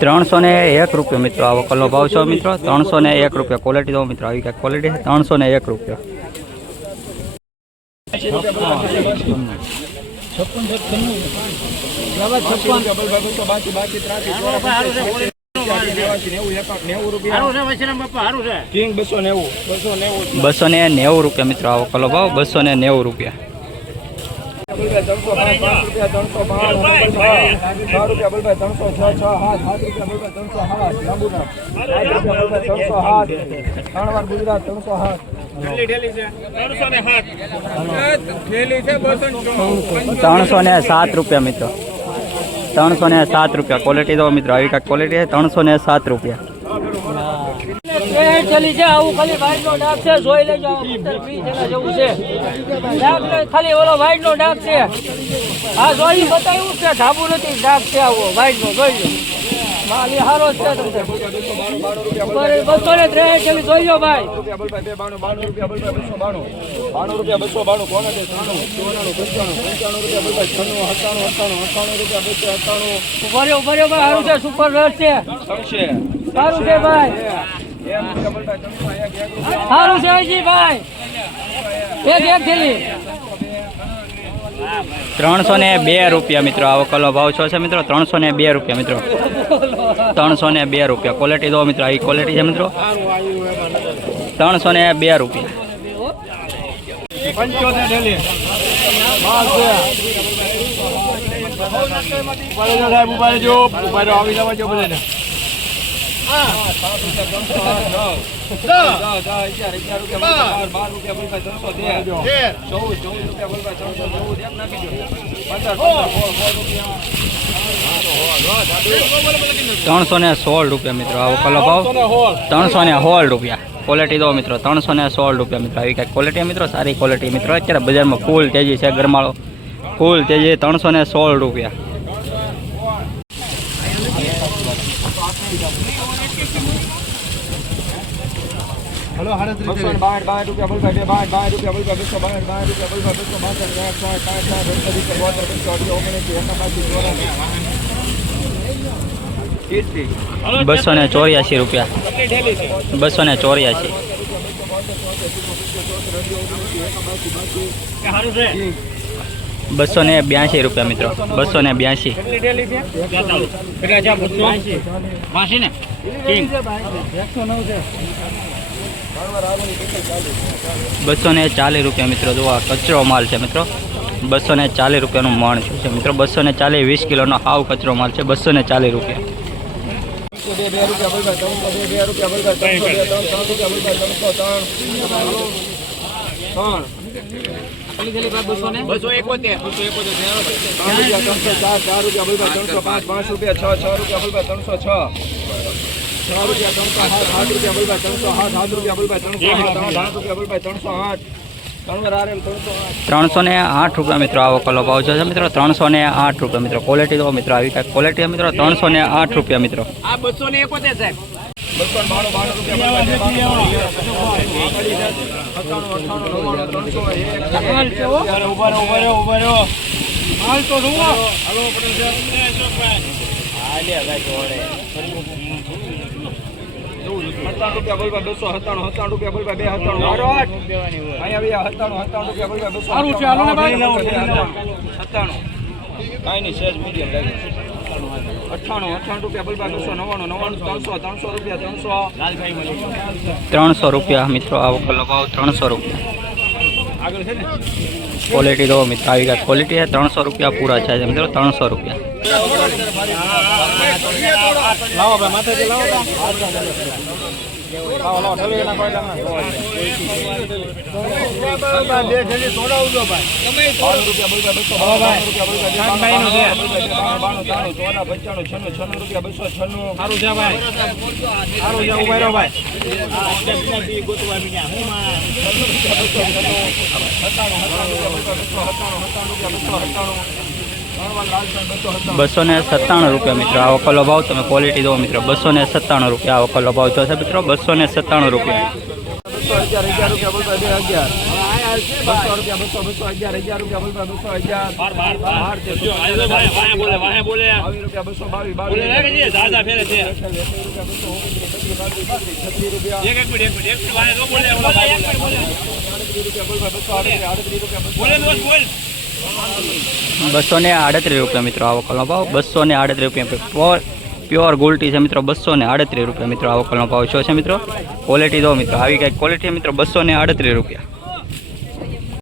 ₹301 મિત્રો આવો કલો ભાવ છે મિત્રો। ₹301 क्वालिटी दो मित्रों આવી क्वालिटी है। ₹301 ₹290 मित्रों आवो कलो भाव ₹290। ₹307 मित्रों ₹307 क्वालिटी दो मित्रों આવી क्वालिटी है। ₹307 चली છે આવું ખાલી વાઈટ નો ડાક છે જોઈ લેજો 20 જણા જેવું છે ડાક ખાલી ઓલો વાઈટ નો ડાક છે આ જોઈ બતાવ્યું છે ઢાબુ નથી ડાક છે આવો વાઈટ નો જોઈ લો માલ એ હારો છે તમને ઉપર 293 ચલી જોઈ લો ભાઈ ₹292 કોને દે 94 ઉભો રહ્યો ભાઈ હારું છે સુપર રસ છે સારું છે ભાઈ સારું છે હજી ભાઈ એક થેલી ₹302 મિત્રો આવો કલો ભાવ છે મિત્રો। ₹302 મિત્રો ₹302 क्वालिटी दो मित्रों આવી क्वालिटी है मित्रों। ₹302 ₹316 मित्रों आवो कलो भाव ₹316 क्वालिटी दो मित्रों। ₹316 मित्रों આવી क्वालिटी मित्रों सारी क्वालिटी मित्रों અત્યારે બજારમાં ફૂલ તેજી છે ગરમાળો ફૂલ તેજી ₹316। हेलो ₹284 ₹282 मित्रों। ₹282 ₹240 मित्रों। जो कचरो माल है मित्रों ₹240 मण है मित्रों। 240 20 किलो हाव कचरो माल है। ₹240 ₹308 मित्रों आवो कलो भाव है मित्रों। ₹308 मित्रों क्वालिटी दो मित्रों આવી क्वालिटी है मित्रों। ₹308 मित्रों। ₹300 मित्रों आवो कलो भाव ₹300। क्वालिटी दो मित्रों આવી क्वालिटी है। ₹300 पूरा है मित्रों। ₹300 ₹297 मित्रों आवो कलो भाव। तमे क्वालिटी दो मित्रों। ₹297 आवो कलो भाव है मित्रों। ₹297। રૂપિયા બોલતો 2011 200 રૂપિયા 200 11 રૂપિયા બોલતો 2011 ₹238 મિત્રો આવો કલનો ભાવ 238 રૂપિયા પ્યોર ગોલ્ટી છે મિત્રો 238 રૂપિયા મિત્રો આવો કલનો ભાવ શું છે મિત્રો ક્વોલિટી દો મિત્રો આવી કઈ ક્વોલિટી મિત્રો 238 રૂપિયા